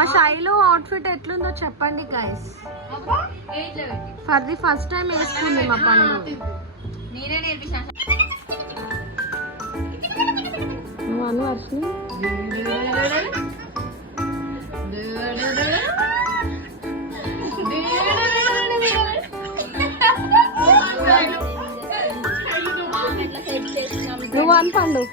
మా శైలు అవుట్ఫిట్ ఎట్లుందో చెప్పండి guys. For the first time వేసుకుంది మా పండు. నేనే నేర్పించాను. నువ్వు అర్షిని నువ్వు అని పండు.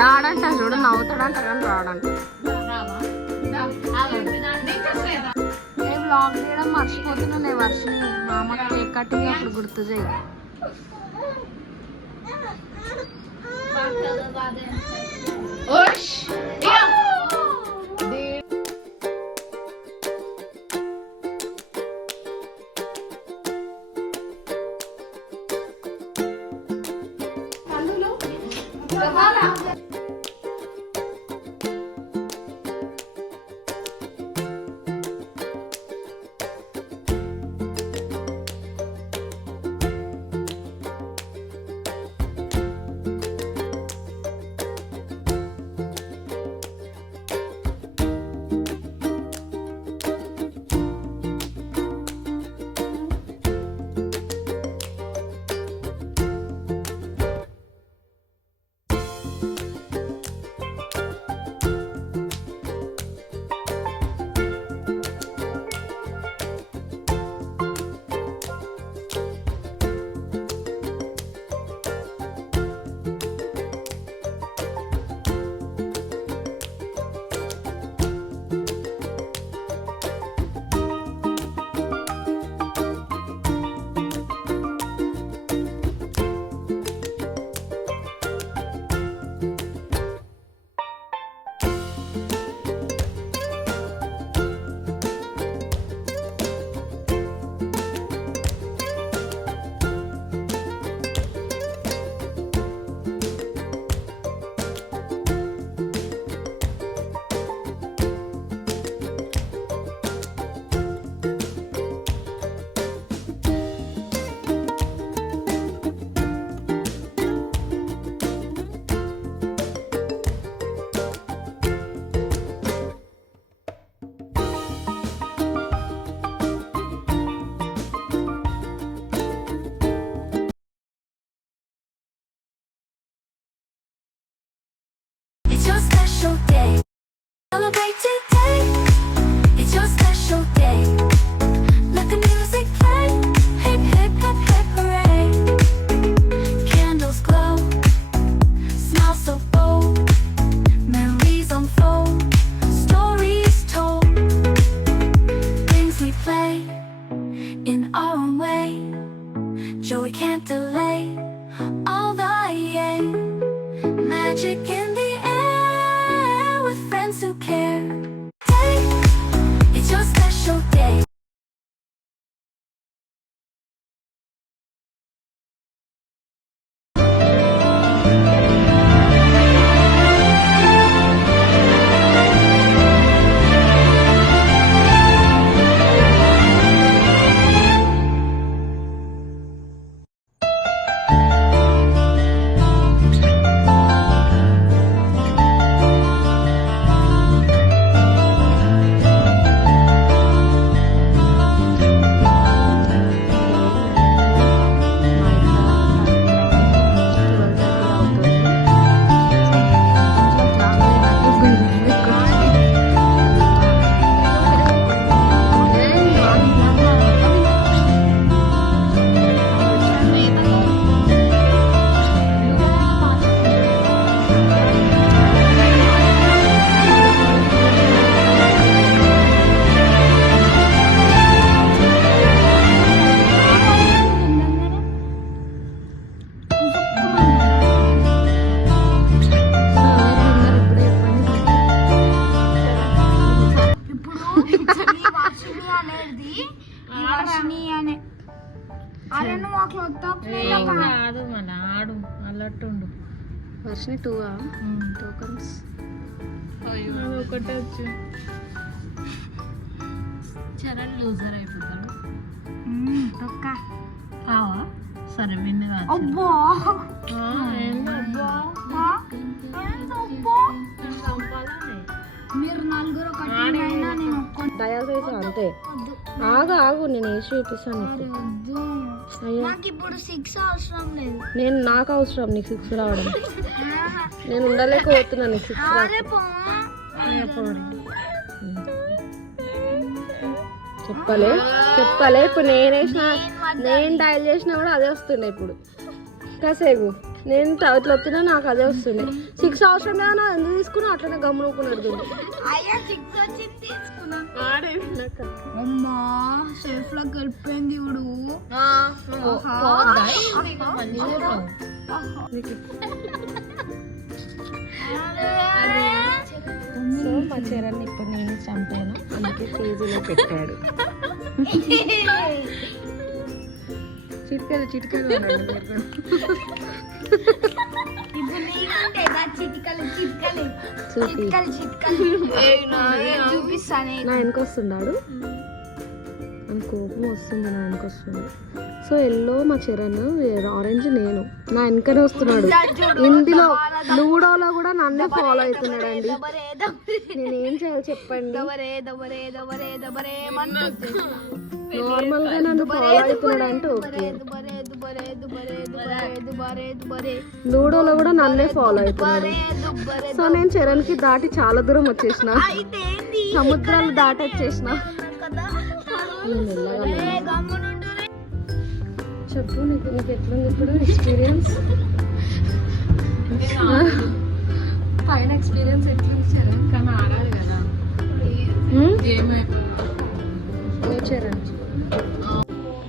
రాడంట చూడు, నవ్వుతాడంట కానీ రాడంట. బ్లాగ్ చేయడం మర్చిపోతున్నా వర్షిని. మా అమ్మ కేక్ కట్టింగ్ అప్పుడు గుర్తు చేయి. Celebrate today. It's your special day. Let the music play. Hip hip hip hip hooray. Candles glow. Smile so bold. Memories unfold. Stories told. Things we play in our own way. Joy can't delay. All the yay. Magic in the air with friends who care. Hey, it's your special day. Varshini అనే అరే నువ్వు అట్లా వద్దా కాదు మన ఆడు అల్లట్టుండు Varshini 2 tokens ఒకటే వచ్చు చరణ్ లూజర్ అయిపోతాడు తొక్క సరే విన్ను కాదు అబ్బా మీరు నలుగురు అంతే ఆగు నేను వేసి చూపిస్తాను నాకు ఇప్పుడు 6 అవసరం లేదు నాకు అవసరం నీకు 6 రావడం నేను ఉండలేకపోతున్నా నీకు 6 చెప్పలే ఇప్పుడు నేను డయల్ చేసినా కూడా అదే వస్తుండే ఇప్పుడు కాసేపు నేను ఇట్లా వచ్చినా నాకు అదే వస్తుండే 6 అవసరం లేదా ఎందుకు తీసుకున్నా అట్లనే గమ్మునుకున్నాడు అమ్మా సేఫ్ లో కలిపోయింది ఇప్పుడు సో మా చరణ్ ఇప్పుడు నేను చంపాను అందుకే కేజీలో పెట్టాడు చిట్కలు చూపిస్తాను నా వెనక వస్తున్నాడు అని కోపం వస్తుంది నా వెనక వస్తున్నాడు సో ఎల్లో మా చరణ్ ఆరెంజ్ నేను నా వెనకనే వస్తున్నాడు ఇందులో లూడోలో కూడా నన్నే ఫాలో అవుతున్నాడు అండి నేనేం చేయాలి చెప్పండి నార్మల్ గా నన్ను ఫాలో అవుతున్నాడు అంటే ఓకే లూడోలో కూడా నన్నే ఫాలో అవుతున్నాడు సో నేను చరణ్ కి దాటి చాలా దూరం వచ్చేసిన సముద్రాలు దాటి వచ్చేసిన చెప్పు నీకు ఎట్లుంది ఇప్పుడు ఎక్స్పీరియన్స్ పైన ఎక్స్పీరియన్స్ ఎట్లుంది చరణ్ కానీ ఆడాలి కదా చరణ్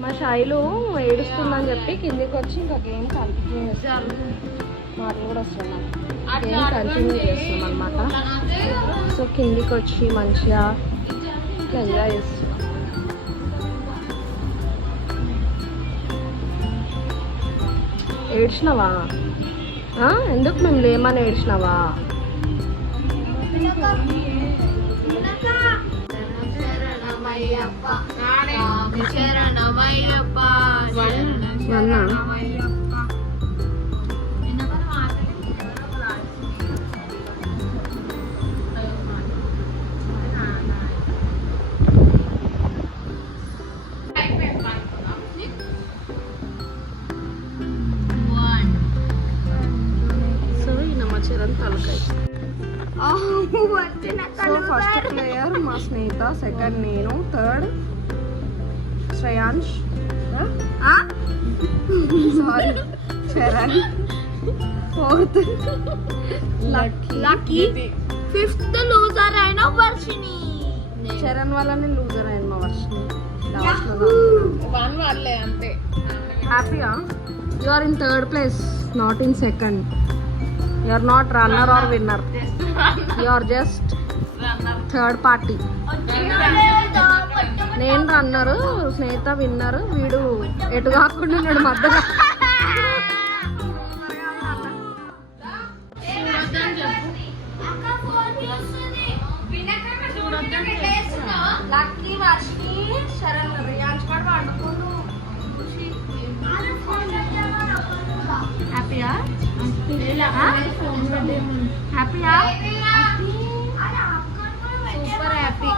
మా షాయిలు ఏడుస్తుందని చెప్పి కిందికి వచ్చి ఇంకా గేమ్ కంటిన్యూ చేస్తాం మాటలు కూడా వస్తున్నాం గేమ్ కంటిన్యూ చేస్తున్నాం అనమాట సో కిందికి వచ్చి మంచిగా ఎంజాయ్ చేస్తున్నాం ఏడ్చినావా ఎందుకు మేము లేమని ఏడ్చినావా అన్నా సో ఈయన మా చరణ్ తలకాయ సో ఫస్ట్ ప్లేయర్ మా స్నేహిత, సెకండ్ నేను, third Shreyansh, sorry Charan, fourth lucky, fifth loser అయిన వర్షిని. చరణ్ వల్లనే లూజర్ అయిన మా వర్షిని. అంతే హ్యాపీగా you are in third place, not in second. You are not runner or winner, you are just third party. నేను రన్నరు, స్నేహిత విన్నరు, వీడు ఎటు కాకుండా ఉన్నాడు మధ్యలో. లక్కీ వర్షిని శరణ్ రియాన్స్ కూడా వండుకుంటూ హ్యాపీయా హ్యాపీయా సూపర్ హ్యాపీ.